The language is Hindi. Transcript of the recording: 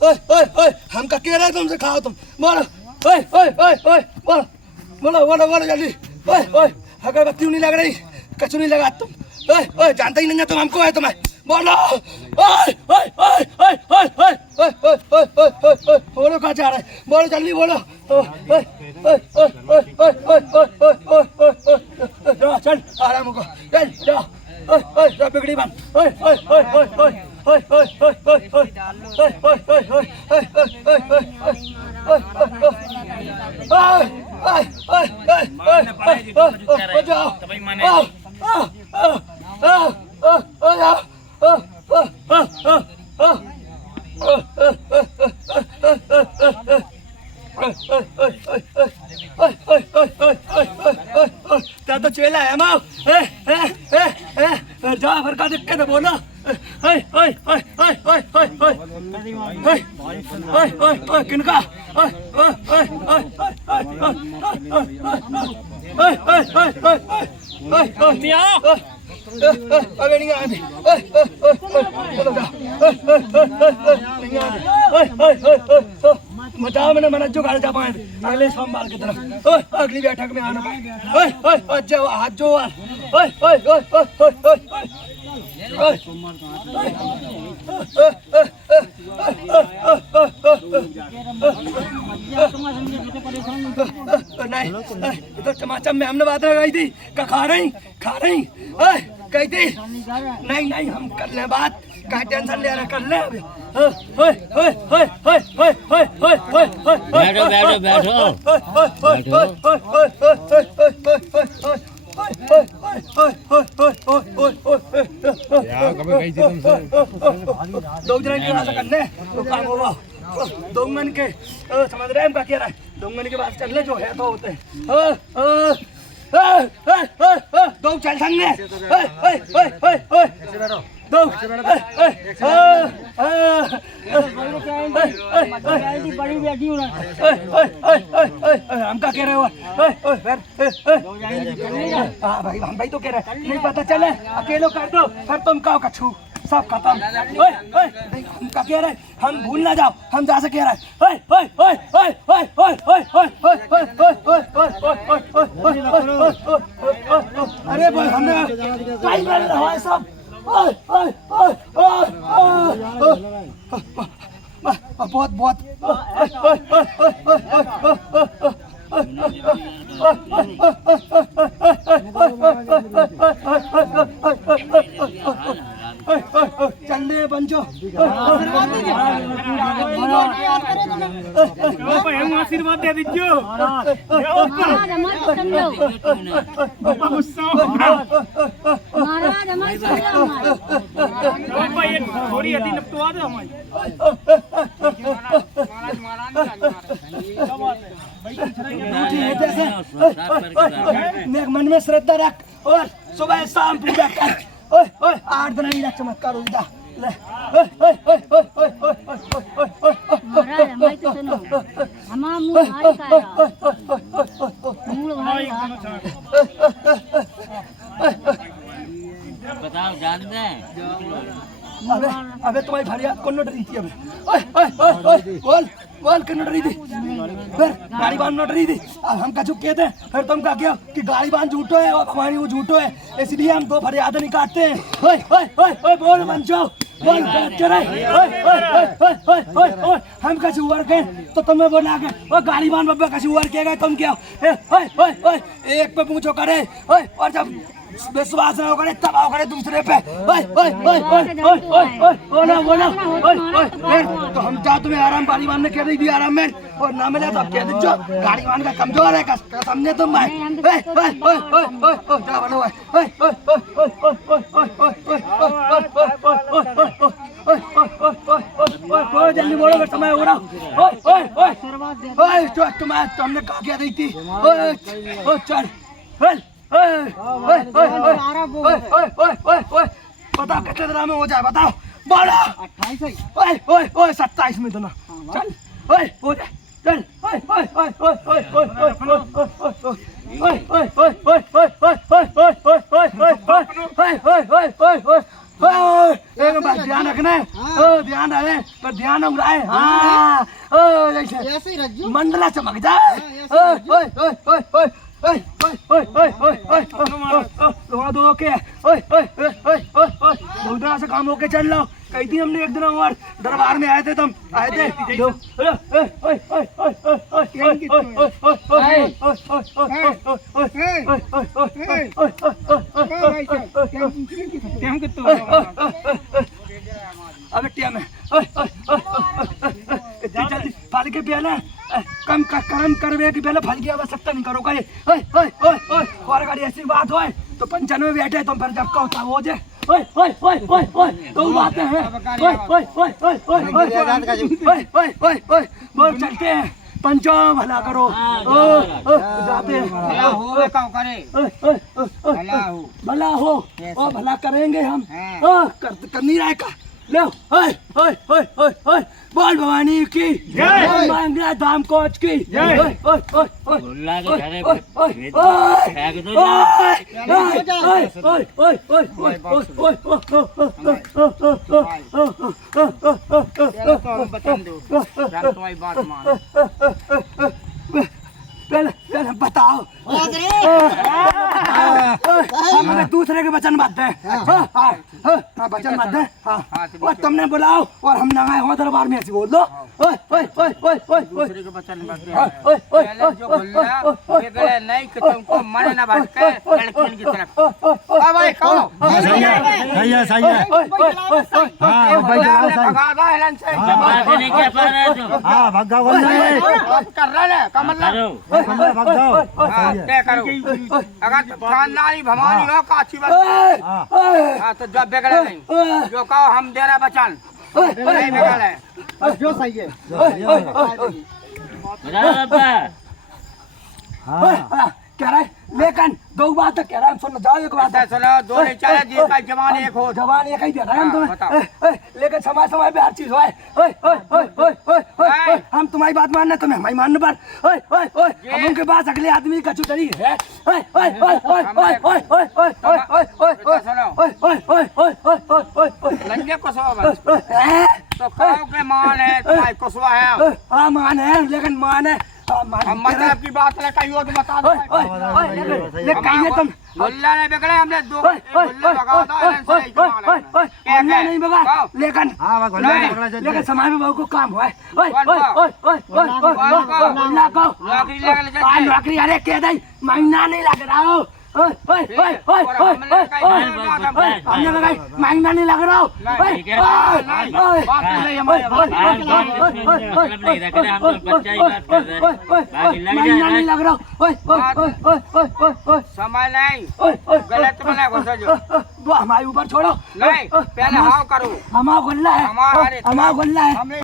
ओए ओए ओए हमका कह रहे तुमसे खाओ तुम बोलो ओए ओए ओए ओए बोलो बोलो बोलो बोलो जल्दी ओए ओए अगरबत्ती नहीं लग रही कचू नहीं लगा तुम ओए ओए जानते ही नहीं है तुम हमको है तुम्हें बोलो ओए ओए ओए ओए ओए ओए ओए ओए ओए ओए बोलो कहाँ जा रहे बोलो जल्दी बोलो ओए ओए ओए ओए ओए ओए ओए ओए ओए ओए चल आराम को चल जाओ ओए ओए जा बिगड़ी बन ओए ओए ओए ओए ओए ओए ओए ओए ओए ओए ओए ओए ओए तो चेला है माँ जा फिर का दिक्कत है बोलो किनका अबे नहीं आती बताओ मैंने मना जो गाड़ी जा पाए अगले सोमवार की तरफ अगली बैठक में आना पाए जो हाथ जो नहीं तो चमाचा में हमने बात लगाई थी खा रही कही थी नहीं नहीं हम कर ले बात क्या टेंशन ले रहे कर ले अभी दो जना की बात करने तो काम होगा दोंगन के समझ रहे हैं क्या कह रहा है दोंगन के बाद चलने जो है तो होते हैं दो चल संगे दो हमका कह रहे हो भाई हम भाई तो कह रहे नहीं पता चले अकेले कर दो फिर तुम कहो कछू सब खत्म हम का कह रहे हम भूल ना जाओ हम जा से कह रहे अरे भाई हमें कहीं मिल रहा है सब बहुत बहुत चलने बंजो आशीर्वाद दे दीजिए थोड़ी अति नपटवा दो हमारी मन में श्रद्धा रख और सुबह शाम पूजा कर 8 दिन ही चमत्कार हो जा ले महाराज हमारी तो सुनो हमारा मुंह भारी बताओ जान दे अबे तुम्हारी फरियाद कौन नोट रही थी अबे बोल क्यों नोट रही थी फिर गाड़ी बांध नोट रही थी अब हम कछु कहते हैं फिर तुम क्या कि गाड़ी बांध झूठो है और हमारी वो झूठो है इसलिए हम दो फरियाद नहीं काटते हैं बोल मंचो बोल हम कछु हुआ के तो तुम्हें बोला के वो गाड़ी बांध बब्बे कछु हुआ के गए तुम क्या एक पे पूछो करे और जब विश्वास ना करे तब आओ करे दूसरे पे तो हम चाह तुम्हें आराम गाड़ी बांधने कह रही थी आराम में और ना मिले तो कह दीजिए गाड़ी बांध का कमजोर है समझे तुम जल्दी बोलो समय हो रहा तुमने कहा क्या दी थी चल बताओ कितने दिन में हो जाए बताओ बोलो 28 27 में तो ना चल हो जाए चल ओए एक बात ध्यान रखना है। ओ ध्यान रहे पर ध्यान हम रहे। हाँ ओ जैसे ऐसे ही रख जो। मंडला चमक जाए। ओए ओए ओए ओए ओए ओए ओए ओए ओए ओए वहाँ दो ओके। ओए ओए ओए ओए ओए ओए बहुत से काम होके चल लो। कही थी हमने एक दिन और दरबार में आए थे तुम आए थे। दो ओए ओए ओए ओए ओए ओए अबे टिया में इतनी जल्दी फल के पहले कम कर्म करवे की पहले फल की आवश्यकता नहीं करो करे। ओए ओए ओए ओए और गाड़ी ऐसी बात होए तो पंचन में बैठे तुम पर जब का होता हो जाए। ओए ओए ओए ओए ओए तो बातें हैं। ओए ओए ओए ओए ओए ओए ओए ओए ओए बोल चलते हैं पंचो भला करो। ओ जाते हैं भला हो वे काऊ करे। भला हो। भला हो ओ भला करेंगे हम। कर नहीं रहा का लो। ओए ओए ओए ओए ओए बोल भवानी की जय। मांगला धाम कोच की जय। ओए ओए ओए ओए गुल्ला के घरे ओए ओए फेंक दो जा। ओए ओए ओए ओए ओए चलो तो हम बता दो। राम तुम्हारी बात मान। पहले पहले बताओ हमें दूसरे के वचन बात है। वचन बात है। और तुमने बुलाओ और हम नंगाए हो दरबार में ऐसे बोल दो। ओए ओए ओए ओए ओए दूसरे के वचन बात है। पहले जो बोलना बिगड़े नहीं कि तुमको मन ना भटके लड़कियों की तरफ। अब भाई कहो सही है सही है। हाँ भाई चलाओ सही। भगा दो हेलन से। बात नहीं क्या पा रहे हो। हाँ भगा बोल रहे हैं। अब कर रहे हैं कमल करो भग जाओ। हाँ सही है। तय करो। अगर खानदानी भवानी हो काची बस। हाँ तो जब बिगड़े नहीं जो कहो हम दे रहे बचन नहीं बिगड़े। जो सही है। बता बाबा हाँ कह रहा है लेकिन दो बात कह रहा है सुन जाओ। एक बात बात सुनो दो नहीं चले जी का जवान एक हो। जवान एक ही दे रहा है हम बताओ। तुम्हें। लेकिन समय समय पे हर चीज होए। ओए ओए ओए ओए ओए हम तुम्हारी बात मानने तुम्हें हमारी मानने पर। ओए ओए ओए हम उनके पास अगले आदमी का चुतरी है। ओए ओए ओए ओए ओए ओए ओए ओए ओए ओए ओए ओए ओए ओए ओए ओए ओए ओए लंगे कुसवा बस तो कहो के मान है तुम्हारी कुसवा है। हाँ मान है लेकिन मान है। हम मतलब की बात ले कहियो तो बता दो। ले कहिए तुम गुल्ला ने बिगड़े हमने दो गुल्ला भगा दो हेलन से नहीं कमाल गुल्ला नहीं भगा लेकिन हाँ लेकिन समाज में बहु को काम हुआ है। ओए ओए ओए ओए ओए गुल्ला को नौकरी लगे ले नौकरी अरे कह दे महीना नहीं लग रहा हो। ओए ओए ओए ओए ओए हमने लगाई महीना नहीं लग रहा हो। ओए बात नहीं हमारे मतलब नहीं रख रहे हम तो बच्चा ही बात कर रहे हैं बाकी लग महीना नहीं जाए लग रहा हो। ओए ओए ओए ओए ओए ओए समय नहीं ओए ओए गलत बना घुस जो वो हमारे ऊपर छोड़ो। नहीं पहले हाव करो हमारा गुल्ला है। हमारे हमारा गुल्ला है। हमने